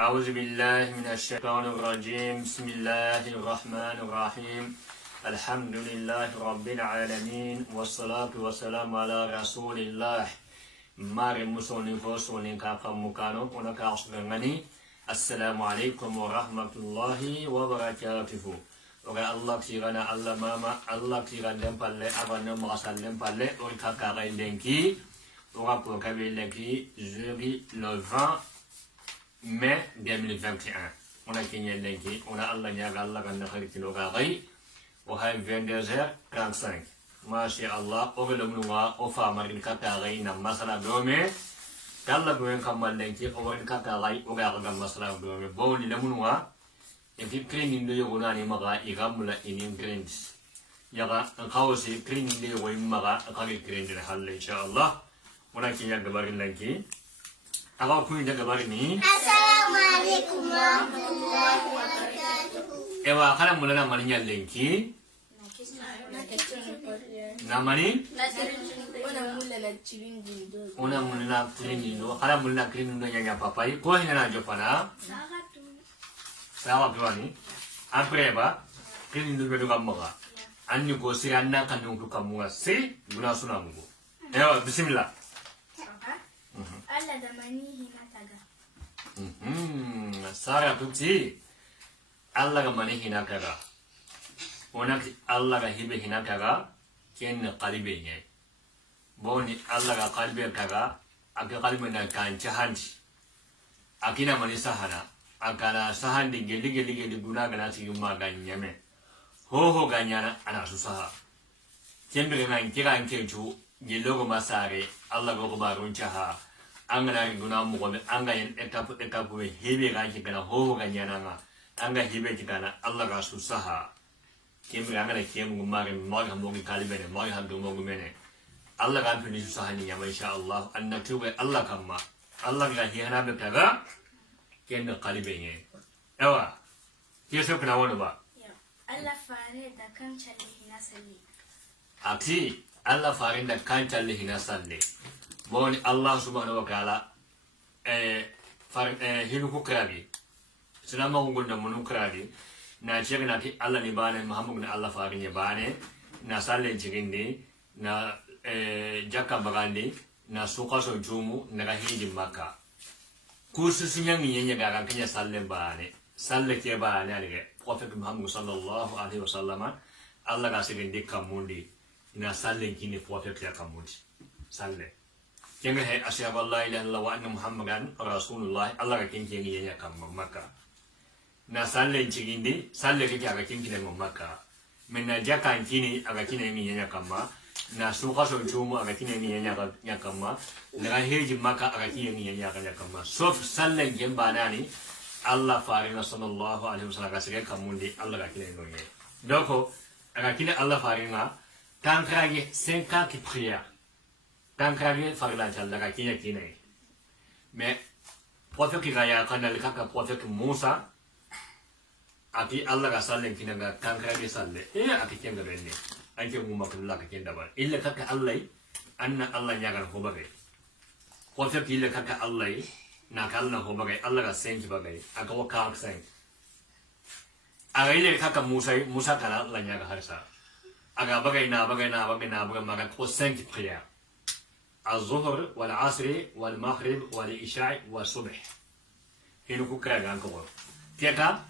أعوذ بالله من الشيطان الرجيم بسم الله الرحمن الرحيم الحمد لله رب العالمين والصلاة والسلام على رسول الله ماري مسوني فوسوني كاكا مكانو ونكا أصدرني السلام عليكم ورحمة الله وبركاته وغا الله تيغانا الله ماما الله تيغانا لنبالي أغانا مغسال لنبالي وركاكا غاين لنكي وغاكو كابي لنكي jeudi le 20 mai 2021. On a gagné l'inki, on a Allah Niaga Allah Gana Harikino Gari, au Haï 22h45. Mashi Allah, au Velumua, au Famarin Katari, na Masala Dome, Kala Gwen Kamal Lenki, au Katari, au Garga Masala Dome, Boni Lamunua, et puis cleaning the Yunani Mara, Iramula in ingredients. Yaga, and house cleaning the Wimara, a Kari Green in Halle, inshallah. On a gagné Gabarin Lenki. Agak pun jaga bari ni. Assalamualaikum warahmatullahi wabarakatuh. Ewa kalau mula nama ni lengki. Nama ni? Ona mula nak clean dulu. Kalau mula nak clean dulu yang apa pai. Kau hina nak jawabana? Sahabat tu ni. Apa ba? Clean dulu betul kamu ga. Anu kau si anak kan yang tu kamu ga. Si guna sunamu. Ewa Bismillah. Allah da mani hina taga. Sarah tuti Allah ga mani hina kaga. Onak Allah ga hibe hina kaga ken qalbe nye. Boni Allah ga qalbe kaga aga qalbe na kan chahanti. Akina mani sahana akana sahandi geli guna gana siguma ga nyame. Ho ganyana ana susaha. Kembe ga kira kenchu gelogo masare Allah go barun chaha. Angana guna mugobe anga yen etapu hebe ga kikana ho ganyana nga anga hebe kikana Allah ga susaha kembe angana kemu mare mari hamogi kalibene mari handu mogu mene Allah ga pini susaha ni yama inshallah annatu Allah kamma Allah ga hihana be taga kenda kalibene ewa yeso kana wono ba Allah fare da kan challe hina salli ati Allah fare da kan challe hina salli Boni Allah subhanahu wa ta'ala hinu kukrabi selama ngunda munu krabi na cege na ti Allah ni bane Muhammad ni Allah farin ya bane na salle jigindi na jaka bagandi na suka so jumu na hiji maka kusu sinyang nyenye ga kanya salle bane salle ke bane ale prophet Muhammad sallallahu alaihi wasallam Allah ga sigindi kamundi na salle kini prophet ya kamundi salle Kami hai asyhadu an la ilaha illallah wa anna muhammadan rasulullah Allah ka kinki ni ya kam maka na salle chigindi salle ke aga kinki ni maka menna jaka kini aga kini ni ya kama na suka so jumu aga kini ni ya kama na heji maka aga kini ni ya kama sof salle gembanani Allah farina sallallahu alaihi wasallam ka sige kamundi Allah ka kini no ye doko aga kini Allah farina tankrage 50 qui prière Tant que faire la chale la kina kina mais prophète qui gaya kana le kaka prophète Musa ati Allah ga salle kina ga kankra salle ati kenga benne anke mu makulla ka kenda ba illa kaka Allah anna Allah nyaga ko bagay prophète illa kaka Allah na kalna ko bagay Allah ga senki bagay aga wa ka senki aga illa kaka Musa kala Allah nyaga harsa aga bagay na maga ko senki prière الظهر والعصر والمغرب والعشاء والصبح هنا كوكرا غانكو كيكا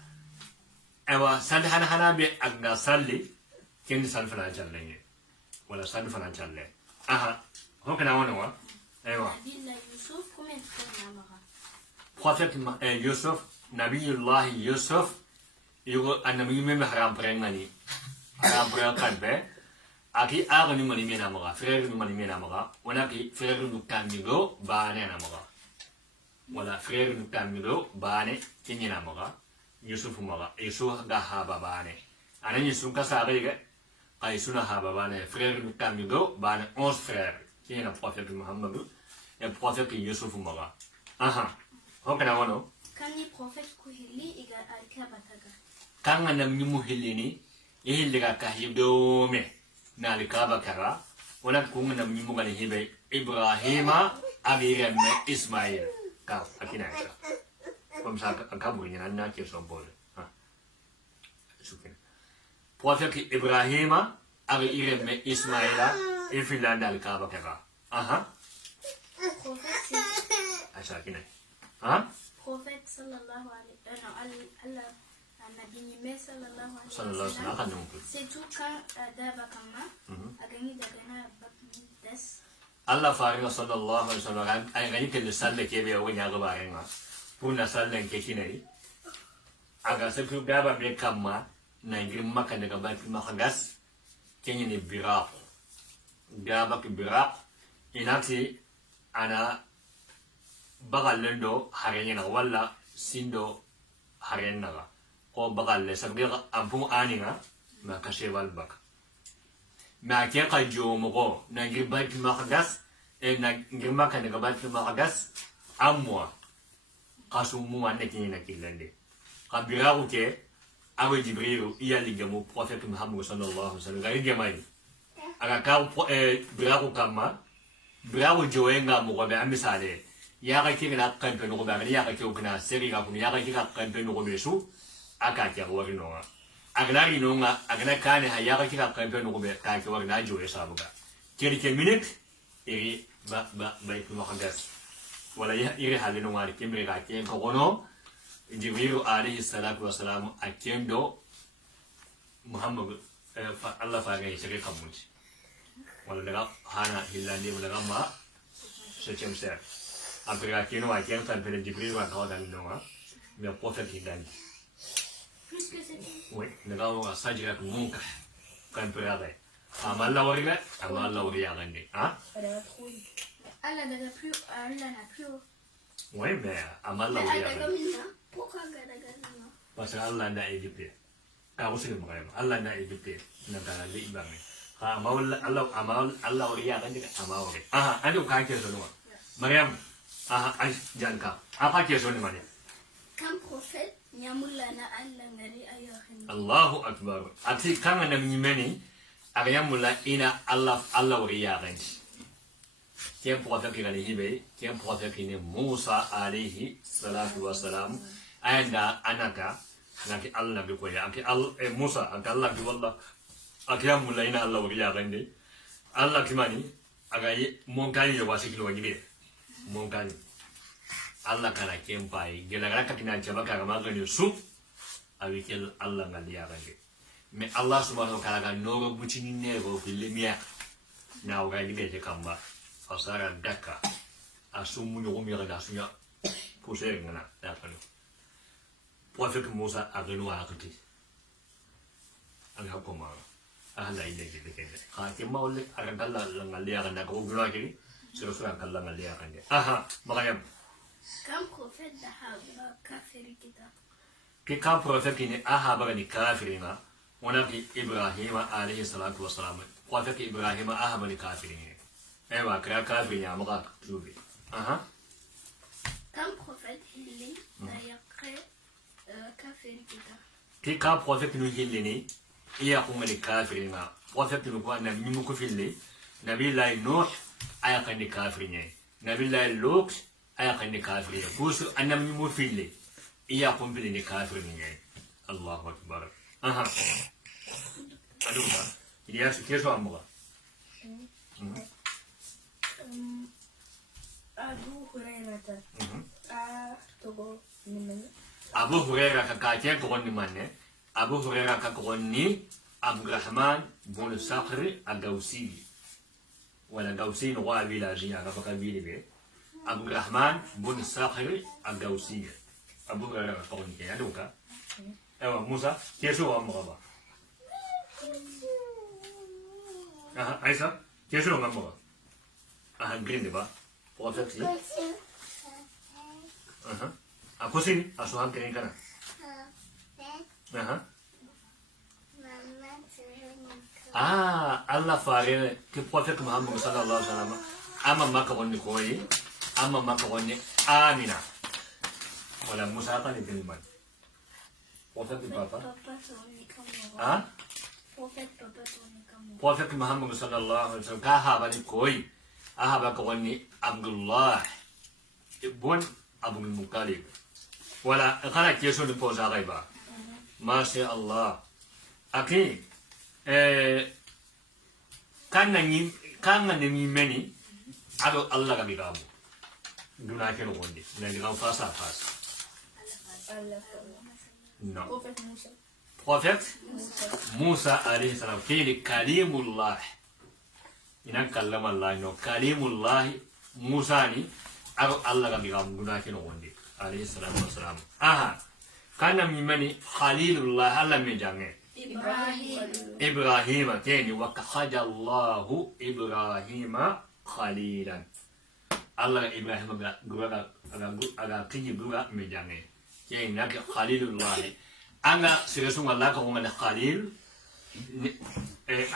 ايوا سند هنا بي اغنا صلي كين سال فنا جالني ولا سند فنا جالني اها هو كنا ونوا ايوا يوسف كومن فنا بروفيت يوسف نبي الله يوسف يقول ان ميمي حرام برنغاني حرام برنغان Aki aga ni mani mena maga, frère ni mani mena maga, wana ki frère nu kamigo bane na maga, wala frère nu kamigo bane kinyi na maga, Yusuf maga, Yusuf ga haba bane, ane Yusuf ka sabe ge, ka Yusuf na haba bane, frère nu kamigo bane 11 frères, kinyi na prophète Muhammad, ya prophète Yusuf maga, aha, hoka na wano? Kani prophète kuhili iga alkabataga. Kanga na mnimu hilini, ihili ga kahido me. Na likaba kara wala kung na mnimuga ni hibe Ibrahima abirem Ismail ka akina ito comme ça akabu ni na ke so bol ha sukin prophète Ibrahima ari ireme Ismaila e filanda al Kaaba kaka aha ashakina ha prophète sallallahu alayhi Allah Nabi sallallahu alayhi sallallahu alaihi wasallam c'est tout quand daba kama agani dagana bakmidas Allah faringa sallallahu alaihi wasallam ay gani ke salle ke be woni aga barenga puna sallen ke kinai aga se ku daba be kama na ngir maka daga baki makagas kenyi ni biraq daba ki biraq inati ana bagalendo harenya wala sindo harenna ko bagalle sabbi abu aninga ma kashewal bak ma ke ka jomo na ngir baki makagas e na ngir maka daga baki makagas amwa kasumu wane kinina kilende kabiraku ke awe jibril iya ligamu prophète Muhammad sallallahu alaihi wasallam gari gemai aga ka biraku kama biraku joenga mo ko be amisale ya ka kinga kan pe no ko ba ya ka kinga seri ga kun ya ka kinga kan pe no ko be su aka ke wari no aga ri no nga aga kane ha ya ka kinga kan pe no ko be ka ke wari na joe sabuga kiri ke minute iri ba ku mo kandas wala ya iri halino ngari kemre ga ke ko gono Jibril alayhi salatu wassalam akendo Muhammad Allah fa ga shirye kamunci wala daga hana hillandi wala gamma sechem ser apre keno akien tan pele Jibril wa ka dan no me prophète hillandi plus que c'est oui daga wa sajira ku munka kan pere amalla wariga amalla wariya gande ha Allah n'a plus oui mais amalla mais wariya pourquoi gadaga parce que Allah nda Egypte ka usul magana Allah nda Egypte na kala li ibame ha mawla Allah wariya gande amawre aha ando ka ke so no Maryam aha ay janka apa ke so ni mane comme prophète nyamulla na Allah ngari ayohin Allahu akbar ati kanga na mimeni agyamulla ina Allah wariya gande kien prophète ki gani hibe kien prophète ni Musa alayhi salatu wassalam anda anaka naki Allah bi ko ya aki Musa aka Allah bi wallah akiyam mulaina Allah wariya gande Allah kimani agayi monkani yo wasikilo wajide monkani Allah kana kempai gelagara kakina jabaka magani su awikel Allah ngaliya gande me Allah subhanahu wa ta'ala no bucini ne go filimia na ugali de kamba fasara daka asumu yo mi ga sunya poser ngana da pano prophète Musa a gano a kati an ha kuma Allah ide ke de ha ke mawle ara dalla ngali ya ganda ko gno akiri siro sura kala ngali ya ganda aha magayam comme prophète dahaba kafir kita ke ka prophète ni aha ba ni kafirina wana ki Ibrahim alayhi salatu wassalam prophète Ibrahim aha ba ni kafirina ewa kra kafirina maka tubi aha comme prophète il est d'ailleurs kafir kita ki ka prophète no yelleni iya ko ngali kafirina prophète no ko na mi ko fille nabi la nuh aya kan ni kafirina nabi la lut aya kan ni kafirina kusu anam mi mo fille iya ko fille ni kafirina Allahu akbar aha aduka iya su keso amma Abu Hurairah togo nimani Abu Hurairah kakaje ko ni manne Abu Hurairah ka ko ni Abdurrahman bin Sakhr al-Dawsi wala Dawsi no wa village ya ka ka village Abdurrahman bin Sakhr al-Dawsi Abu Hurairah ko ni ya duka ewa Musa keso wa mo ba aha Aisha keso wa mo aha green ba prophète aha aku sini asuhan kene kana aha Allah fare ke prophète Muhammad sallallahu alaihi wasallam ama maka wonni koyi ama maka wonni amina wala Musa ta ni bilman prophète papa ah prophète Muhammad sallallahu alaihi wasallam ka ha bani koyi aha baka wonni Abdullah ibn Abdul Muttalib Voilà, quand la question de pose arrive, Masha Allah. Aki, quand on est meni, alors Allah ga bigamu. Duna ken wonde, na diga face à face. Non. Prophète Musa alayhi salam, qui est Kalimullah. Ina kallama Allah no Kalimullah Musa ni, alors Allah ga bigamu duna ken wonde. Alayhi salam wa salam. Aha. Kana mimani Khalilullah Allah me jange. Ibrahim teni wa khaja Allahu Ibrahim khalilan. Allah Ibrahim aga tiji gura me jange. Teni nak Khalilullah. Anga sirasu Allah ko ngana Khalil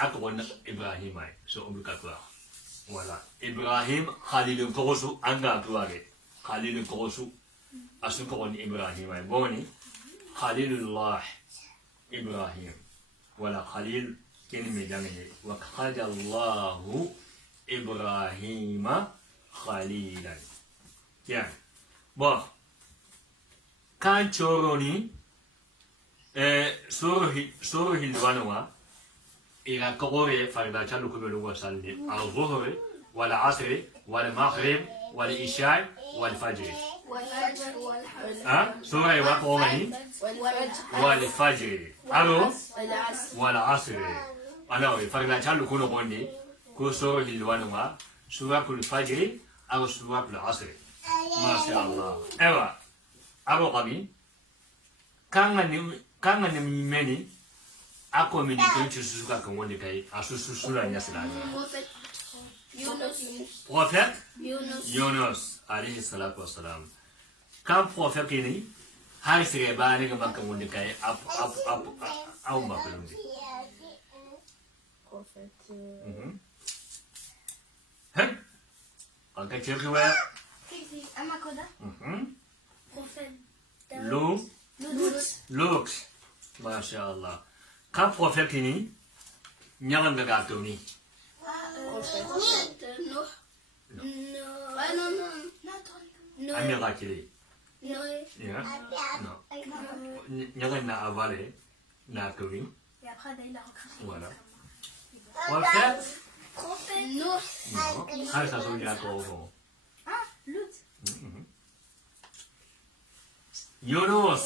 ako wona Ibrahim ay. So umbuka kwa. Wala. Ibrahim Khalilun kosu anga tuage. Khalilun kosu asu ko ni Ibrahim ay boni. Khalilullah Ibrahim wala Khalil كلمة جميلة وخرج الله إبراهيم خليلا يعني كان شوروني سوره الوانوا إلى كوري فإذا كانوا كبروا وصلي الظهر والعصر والمغرب والعشاء والفجر سورة وقومني والفجر ألو والعصر أنا فإذا كانوا كبروا بني كو سورة الوانوا سورة الفجر أو سورة العصر ما شاء الله أيوة أبو قبي كان مني ako mini kunci suka kan wanda kai a suran ya salama Prophet Yunus alayhi salatu wassalam kan prophet ni har sire ba ne ga kan wanda kai au makulunde prophet an ka ce kuwa amakoda prophet Luke masha Allah kan prophet ni nyaran ga gatoni Amira kile ya no nyaran na avale na gatoni et après il a recraché voilà prophet non har sa so ya ko Lut Yunus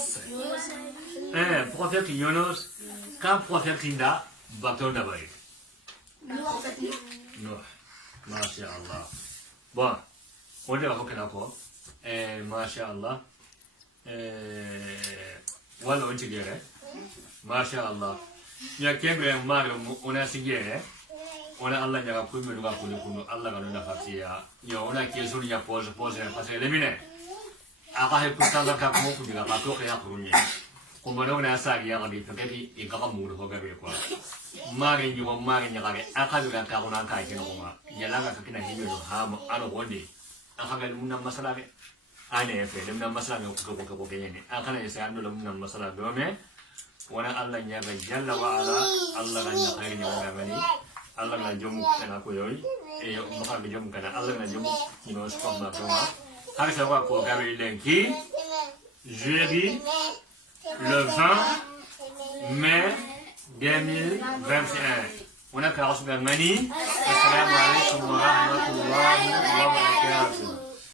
prophet Yunus kan prophet kinda baton da bai no masha Allah bon wanda ba kana ko masha Allah wala on tigere masha Allah ya kembe maro ona sigere ona Allah ya ko me ga kunu Allah ga na fatiya yo ona ke suri ya pose parce que le mine aka he kutanga ka ko ku diga ba ko ya kurunya ko mono na sa ya ga bi peketi e ga mu ho ga be ko mari ni wo mari ni ga be aka diga ka ko na ka ke no ma ya la ga kina hibe no ha mo aro wonde aka ga mun na masala be ane fe le mun masala ko ko ke ne aka na sai ando le mun masala do me wana Allah ya ga jalla wa ala Allah ga na khairi ni wa gani Allah ga jomu kana ko yoy e yo mo ka be jomu kana Allah ga jomu ni no so ma ko ma har sa wa ko ga be lenki jeudi le 20 mai 2021 هناك رسول المني السلام عليكم ورحمة الله وبركاته